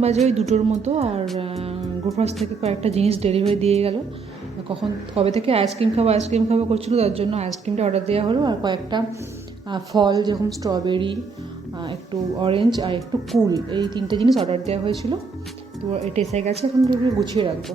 বাজে ওই দুটোর মতো আর গ্রুপার্স থেকে কয়েকটা জিনিস ডেলিভারি দিয়ে গেল। কখন, কবে থেকে আইসক্রিম খাব আইসক্রিম খাব করছিল, তার জন্য আইসক্রিমটা অর্ডার দেওয়া হলো আর কয়েকটা ফল যেরকম স্ট্রবেরি একটু অরেঞ্জ আর একটু কুল এই তিনটে জিনিস অর্ডার দেওয়া হয়েছিল। তো এটা এসে গেছে, এখন গুছিয়ে রাখব।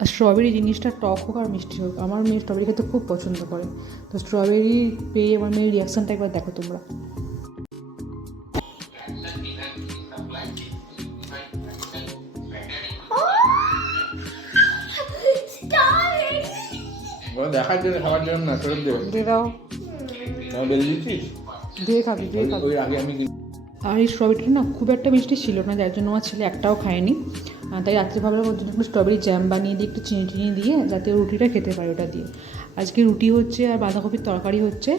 আর স্ট্রবেরি জিনিসটা টক হোক আর মিষ্টি হোক, আমার মেয়ে স্ট্রবেরি খেতে খুব পছন্দ করে। তো স্ট্রবেরি পেয়ে আমার মেয়ের রিয়াকশানটা একবার দেখো তোমরা। দেখার জন্য জন্য না ফেরত দেবে। দিয়ে দাও। দিচ্ছিস দিয়ে খাবি দিয়ে খাবি। ওই আগে আমি আর এই স্ট্রবেরিটা না খুব একটা মিষ্টি ছিল না যার জন্য আমার ছেলে একটাও খায়নি। তাই রাত্রে ভাবলাম ওর জন্য একটু স্ট্রবেরি জ্যাম বানিয়ে দিই একটু চিনি টিনি দিয়ে যাতে রুটিটা খেতে পারে ওটা দিয়ে। আজকে রুটি হচ্ছে আর বাঁধাকপির তরকারি হচ্ছে।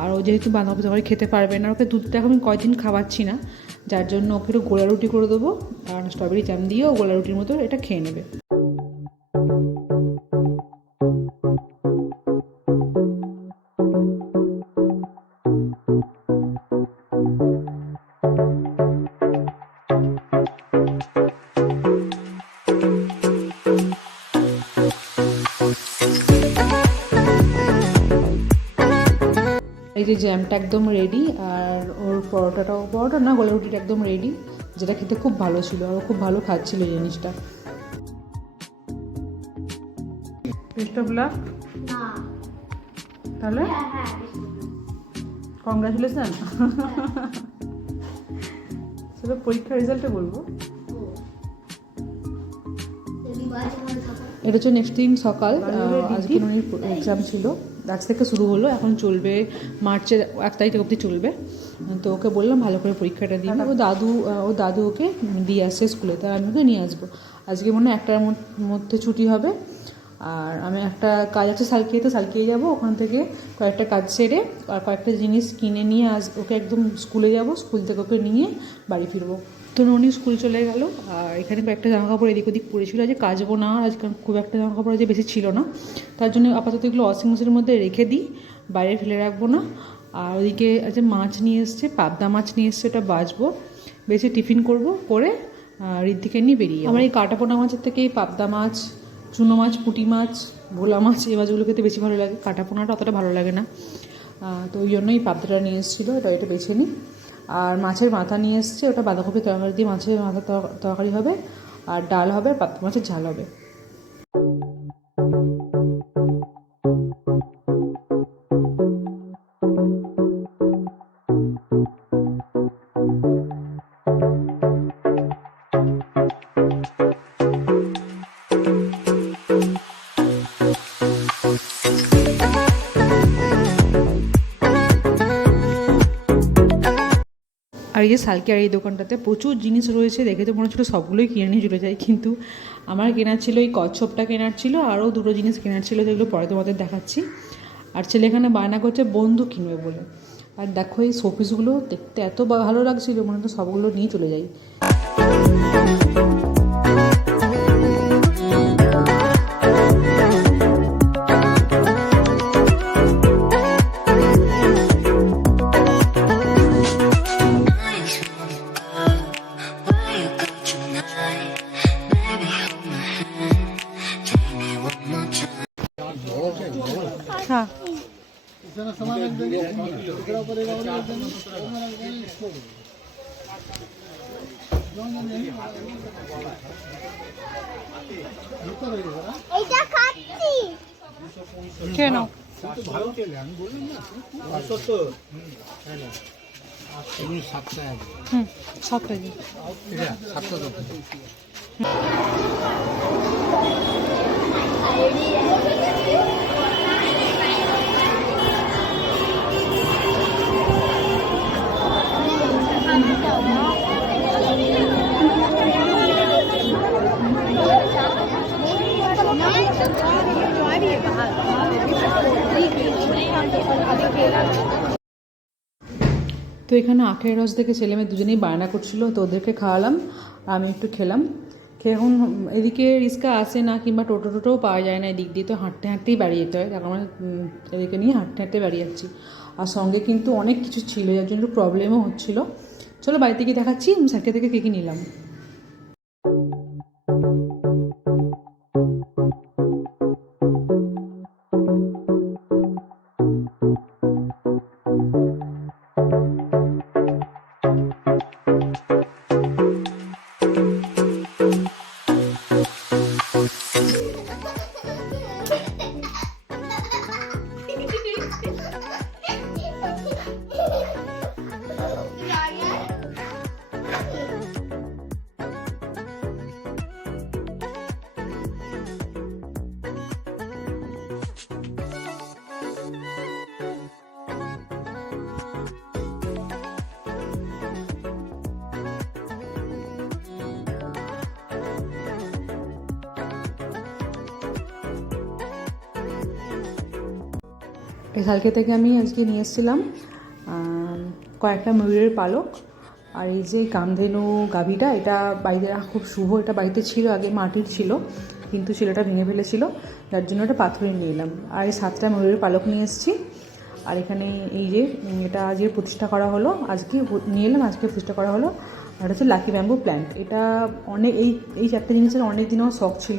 আর ও যেহেতু বাঁধাকপি তরকারি খেতে পারবে না ওকে দুধটা এখন আমি কয়দিন খাওয়াচ্ছি না যার জন্য ওকে একটু গোলা রুটি করে দেবো আর স্ট্রবেরি জ্যাম দিয়ে ও গোলা রুটির মতো এটা খেয়ে নেবে। যে জ্যামটা একদম রেডি আর ওর পরোটাটাও পরোটা না গোলা রুটিটা একদম রেডি যেটা খেতে খুব ভালো ছিল আর ও খুব ভালো খাচ্ছিল এই জিনিসটা। বেস্ট অফ লাক তাহলে? হ্যাঁ হ্যাঁ কংগ্রাচুলেশন সেটা পরীক্ষার রেজাল্টে বলব। এটা হচ্ছে নেক্সট দিন সকাল আজকে উনি এক্সাম ছিল। আজ থেকে শুরু হলো, এখন চলবে মার্চের এক তারিখ অবধি চলবে। তো ওকে বললাম ভালো করে পরীক্ষাটা দিবি ও দাদু ও দাদু ওকে দিয়ে আসছে স্কুলে তাই আমি ওকে নিয়ে আসব। আজকে মনে হয় একটার মধ্যে ছুটি হবে। আর আমি একটা কাজ আছে সালকিয়েতে, সালকিয়ে যাব। ওখান থেকে কয়েকটা কাজ সেরে আর কয়েকটা জিনিস কিনে নিয়ে আস ওকে একদম স্কুলে যাব, স্কুল থেকে ওকে নিয়ে বাড়ি ফিরবো। তো উনি স্কুল চলে গেল, আর এখানে কয়েকটা জামা কাপড় এদিক ওদিক পড়েছিল আজকে কাচবো না, আর খুব একটা জামা কাপড় যে বেশি ছিল না। তার জন্য আপাতত এগুলো ওয়াশিং মেশিনের মধ্যে রেখে দিই, বাইরে ফেলে রাখব না। আর ওদিকে আজকে মাছ নিয়ে এসছে, পাবদা মাছ নিয়ে এসছে, ওটা বাছবো বেশি টিফিন করব, করে ঋদ্ধিকে নিয়ে বেরিয়ে। আমার এই কাটাপোনা মাছের থেকে এই পাবদা মাছ, চুনো মাছ, পুঁটি মাছ, ভোলা মাছ এই মাছগুলো খেতে বেশি ভালো লাগে। কাটাপোনাটা অতটা ভালো লাগে না। তো ওই জন্যই পাবদাটা নিয়ে এসেছিল, এটা এটা বেছে নিই। আর মাছের মাথা নিয়ে এসছে, ওটা বাঁধাকপি তরকারি দিয়ে মাছের মাথা তরকারি হবে, আর ডাল হবে আর পাবদা মাছের ঝাল হবে। এই যে সালকিয়ার এই দোকানটাতে প্রচুর জিনিস রয়েছে, দেখে তো মনে হচ্ছিল সবগুলোই কিনে নিয়ে চলে যায় কিন্তু আমার কেনার ছিল, এই কচ্ছপটা কেনার ছিল, আরও দুটো জিনিস কেনার ছিল যেগুলো পরে তোমাদের দেখাচ্ছি। আর ছেলে এখানে বায়না করছে বন্ধু কিনবে বলে। আর দেখো এই শোপিসগুলো দেখতে এত ভালো লাগছিল, মনে হতো সবগুলো নিয়ে চলে যাই। এইটা খাচ্ছি। কেন হুম সাতটা দিন তো এখানে আখের রস দেখে ছেলে মেয়ে দুজনেই বায়না করছিল, তো ওদেরকে খাওয়ালাম, আমি একটু খেলাম। খেয়ে এখন এদিকে রিক্সা আসে না কিংবা টোটো টোটোও পাওয়া যায় না, এদিক দিয়ে তো হাঁটতে হাঁটতেই বাড়ি যেতে হয়। এখন আমরা এদিকে নিয়ে হাঁটতে হাঁটতে বাড়ি যাচ্ছি। আর সঙ্গে কিন্তু অনেক কিছু ছিল, যার জন্য প্রবলেমও হচ্ছিল। চলো বাড়িতে গিয়ে দেখাচ্ছি স্যারকে থেকে কী কী নিলাম। কালকে থেকে আমি আজকে নিয়ে এসেছিলাম কয়েকটা ময়ূরের পালক। আর এই যে কামধেনু গাভীটা, এটা বাড়িতে খুব শুভ, এটা বাড়িতে ছিল, আগে মাটির ছিল, কিন্তু ছেলেটা ভেঙে ফেলেছিল, যার জন্য এটা পাথরে নিয়ে এলাম। আর এই সাতটা ময়ূরের পালক নিয়ে এসেছি। আর এখানে এই যে এটা আজকে প্রতিষ্ঠা করা হলো, আজকে নিয়ে এলাম, আজকে প্রতিষ্ঠা করা হলো, আর হচ্ছে লাকি ব্যাম্বু প্ল্যান্ট। এটা অনেক, এই এই চারটে জিনিসের অনেক দিনও শখ ছিল।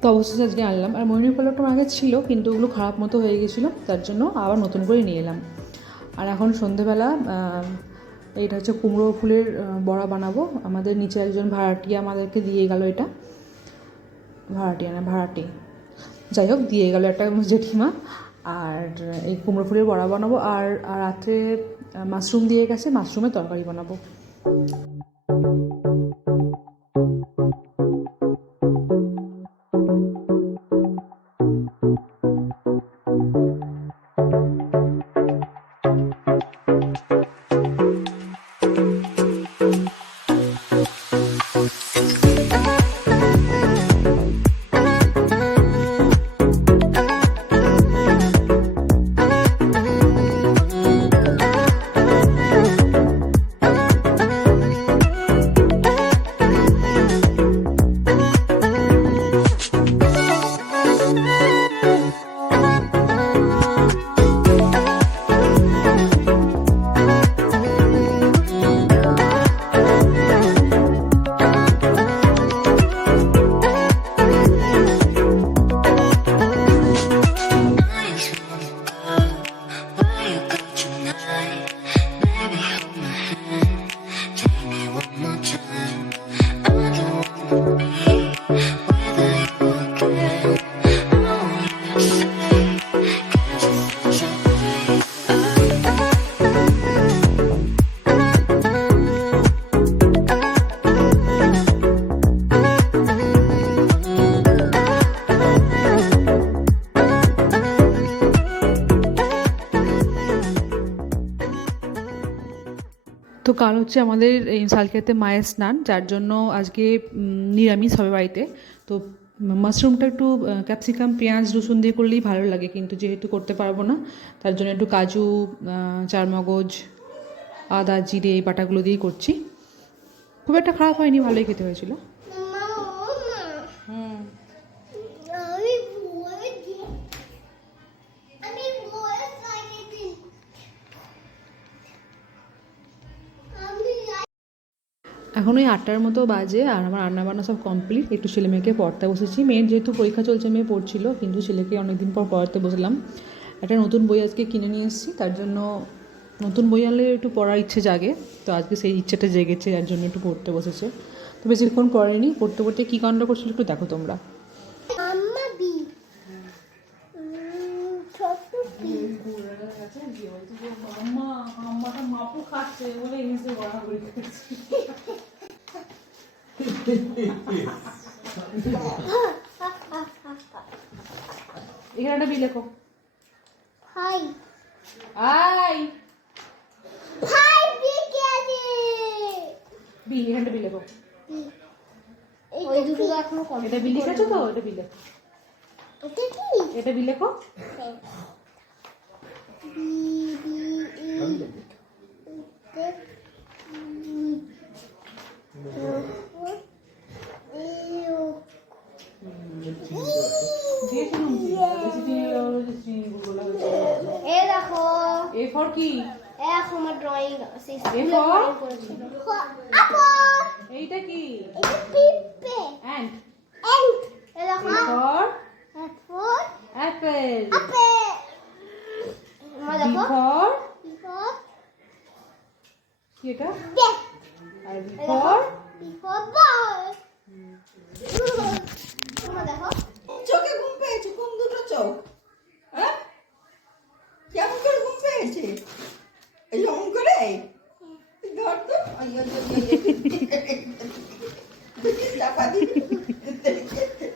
তো অবশেষে আজকে আনলাম। আর ময়ূরের পালকটা আগে ছিল, কিন্তু ওগুলো খারাপ মতো হয়ে গেছিল, তার জন্য আবার নতুন করে নিয়ে এলাম। আর এখন সন্ধেবেলা এটা হচ্ছে কুমড়ো ফুলের বড়া বানাবো। আমাদের নিচে একজন ভাড়াটিয়া আমাদেরকে দিয়ে গেল এটা। ভাড়াটিয়া না, ভাড়াটি। যাই হোক, দিয়ে গেল একটা জেঠিমা। আর এই কুমড়ো ফুলের বড়া বানাবো। আর আর রাত্রে মাশরুম দিয়ে গেছে, মাশরুমের তরকারি বানাবো। তো কাল হচ্ছে আমাদের এই সালকেতে মায়ের স্নান, যার জন্য আজকে নিরামিষ হবে বাড়িতে। তো মাশরুমটা একটু ক্যাপসিকাম, পেঁয়াজ, রসুন দিয়ে করলেই ভালো লাগে, কিন্তু যেহেতু করতে পারব না, তার জন্য একটু কাজু চারমগজ, আদা, জিরে, এই বাটাগুলো দিয়েই করছি। খুব একটা খারাপ হয়নি, ভালোই খেতে হয়েছিল। এখন ওই আটটার মতো বাজে আর আমার রান্না বান্না সব কমপ্লিট একটু ছেলে মেয়েকে পড়তে বসেছি। মেয়ের যেহেতু পরীক্ষা চলছে মেয়ে পড়ছিল কিন্তু ছেলেকে অনেকদিন পর পড়াতে বসলাম। একটা নতুন বই আজকে কিনে নিয়ে এসেছি তার জন্য নতুন বই আনলে একটু পড়ার ইচ্ছে জাগে। তো আজকে সেই ইচ্ছেটা জেগেছে যার জন্য একটু পড়তে বসেছে। তো বেশিক্ষণ পড়েনি পড়তে পড়তে কী কাণ্ড করছিল একটু দেখো তোমরা। আম্মা বি ছোট বি মাপু খাচ্ছে বলে এখানে একটা বি লেখো। হাই। আই হাই বিকেলে। বি এখানটা বি লেখো। ওই দুটো এখনও কম এটা বি লিখেছো তো? এটা বি লেখো। এটা কি? এটা বি লেখো। বি বি ই ফর কি এখন আমার ড্রয়িং সেই A স্কুলে for? ড্রয়িং করেছিল আপা এইটা কি এটা পিপে অ্যান্ড এন্ড এ দেখো ফর ফর অ্যাপেল আপে মা বি দেখো ফর ফর কি এটা বে আর বি ফর ফর বল মা দেখো চোখে ঘুম পেয়েছে কোন দুটো চোখ হ্যাঁ কেমন করে ঘুম পেয়েছে এই অমন করে ধর তো ওই, ওই, ওই, ওই, ওই। চাপা দিবি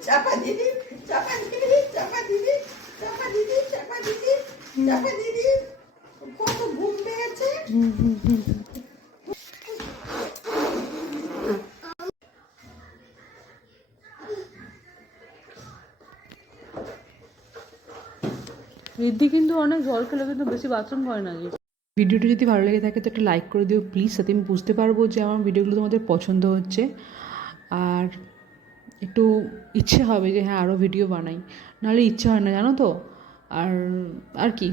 চাপা দিবি চাপা দিবি চাপা দিবি চাপা দিবি চাপা দিবি চাপা দিবি কত ঘুম পেয়েছে রিদ্ধি কিন্তু অনেক জল খেলে কিন্তু বেশি বাথরুম করে না ভিডিওটি যদি ভালো লেগে থাকে তো একটা লাইক করে দিও, প্লিজ। সাথে আমি বুঝতে পারব যে আমার ভিডিওগুলো তোমাদের পছন্দ হচ্ছে। আর একটু ইচ্ছে হবে যে হ্যাঁ আরও ভিডিও বানাই। নাহলে ইচ্ছে হয় না, জানো তো? আর আর কি?